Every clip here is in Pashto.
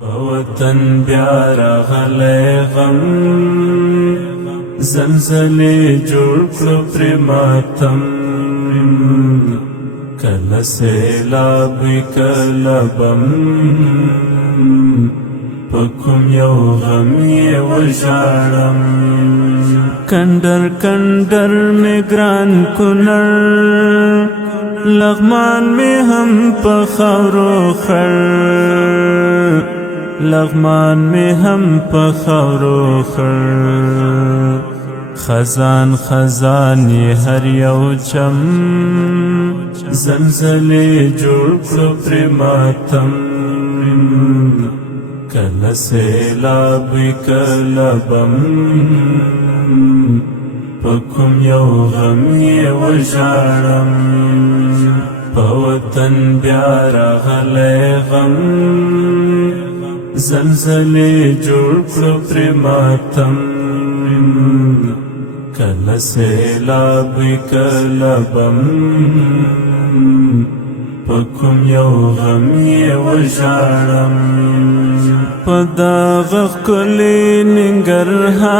وطن بیا راغلی غم زلزلې جوړ کړو پرې ماتم کله سیلاب وي کله بم په کوم یو غم یې وژاړم کنډر کنډر مې ګران کونړ لغمان مې هم په خاورو خړ لغمان میں ہم پخورو خر خزان خزان یہ ہر یو چم زلزلے جوړ کړو پرې ماتم کله سیلاب وي کله بم په کوم یو غم یې وژاړم په وطن بیا راغلی غم زلزلې جوړ کړو پرې ماتم کله سیلاب وي کله بم په کوم یو غم یې وژاړم په دغه ښکلي ننګرهار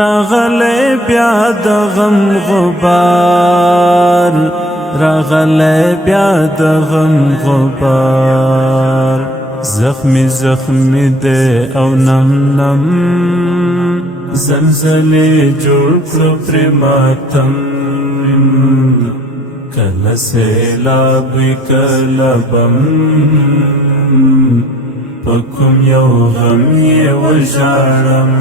راغلی بیا د غم غبار راغلی بیا د غم غبار زخمی زخمی دے او نم نم زلزلے جوړ کړو پرې ماتم کله سیلاب وي کله بم په کوم یو غم یې وژاړم